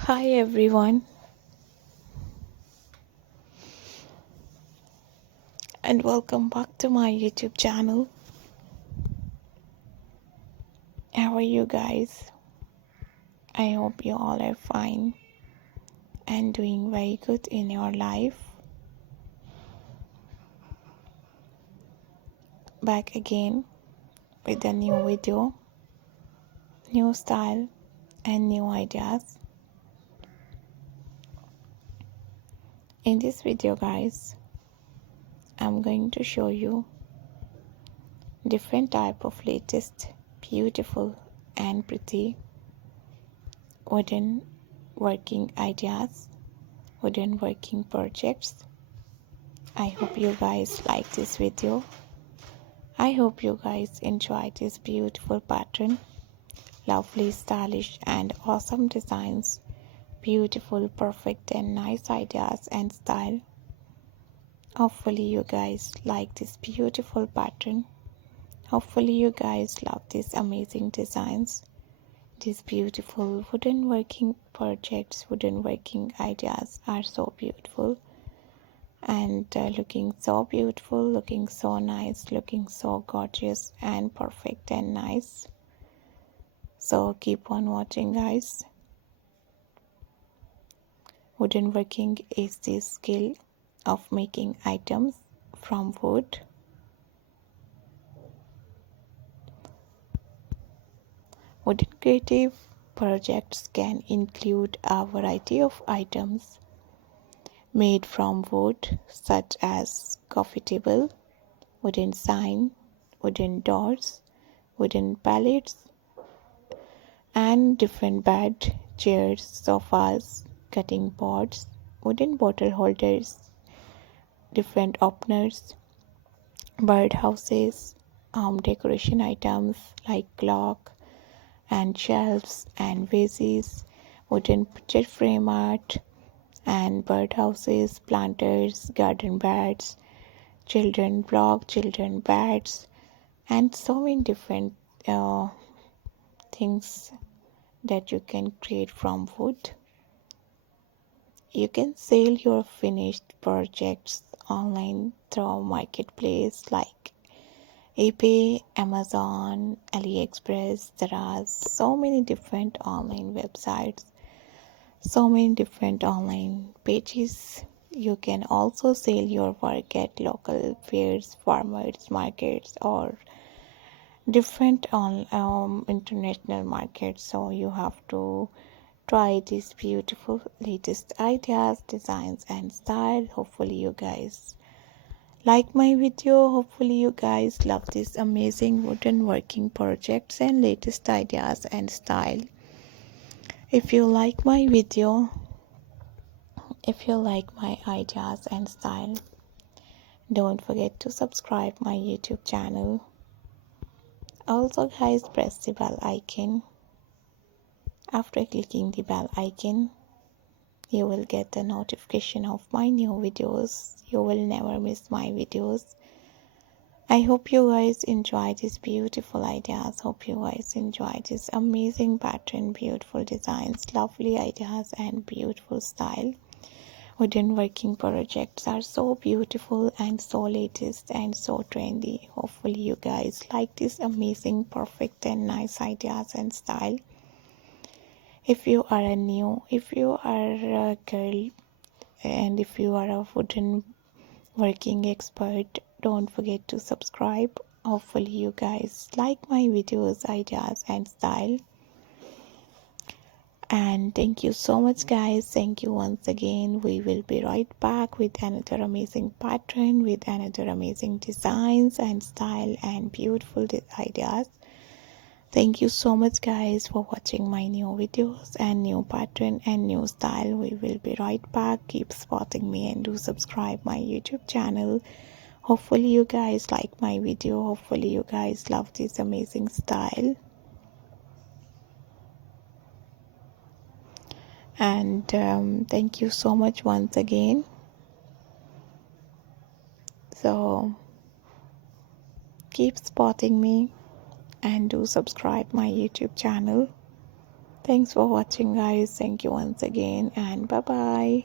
Hi everyone, and welcome back to my YouTube channel. How are you guys? I hope you all are fine and doing very good in your life. Back again with a new video, new style, and new ideas. In this video, guys, I'm going to show you different type of latest, beautiful, and pretty wooden working ideas, wooden working projects. I hope you guys like this video. I hope you guys enjoy this beautiful pattern, lovely, stylish and awesome designs, beautiful, perfect and nice ideas and style. Hopefully you guys like this beautiful pattern. Hopefully you guys love these amazing designs, these beautiful wooden working projects, wooden working ideas are so beautiful and looking so beautiful, looking so nice, looking so gorgeous and perfect and nice. So keep on watching, guys. Wooden working is the skill of making items from wood. Wooden creative projects can include a variety of items made from wood, such as coffee table, wooden sign, wooden doors, wooden pallets, and different bed, chairs, sofas, cutting boards, wooden bottle holders, different openers, bird houses, home decoration items like clock and shelves and vases, wooden picture frame art, and bird houses, planters, garden beds, children block, children beds, and so many different things that you can create from wood. You can sell your finished projects online through marketplace like eBay, Amazon, AliExpress. There are so many different online websites, so many different online pages. You can also sell your work at local fairs, farmers markets, or different on international markets. So you have to try these beautiful latest ideas, designs and style. Hopefully you guys like my video. Hopefully you guys love these amazing wooden working projects and latest ideas and style. If you like my video, if you like my ideas and style, don't forget to subscribe my YouTube channel. Also guys, press the bell icon. After clicking the bell icon, you will get a notification of my new videos. You will never miss my videos. I hope you guys enjoy these beautiful ideas. Hope you guys enjoy this amazing pattern, beautiful designs, lovely ideas and beautiful style. Wooden working projects are so beautiful and so latest and so trendy. Hopefully you guys like this amazing, perfect and nice ideas and style. If you are if you are a girl and if you are a wooden working expert, don't forget to subscribe. Hopefully you guys like my videos, ideas and style. And thank you so much guys. Thank you once again. We will be right back with another amazing pattern, with another amazing designs and style and beautiful ideas. Thank you so much guys for watching my new videos and new pattern and new style. We will be right back. Keep supporting me and do subscribe my YouTube channel. Hopefully you guys like my video. Hopefully you guys love this amazing style. And thank you so much once again. So keep supporting me and do subscribe my YouTube channel. Thanks for watching, guys. Thank you once again, and bye bye.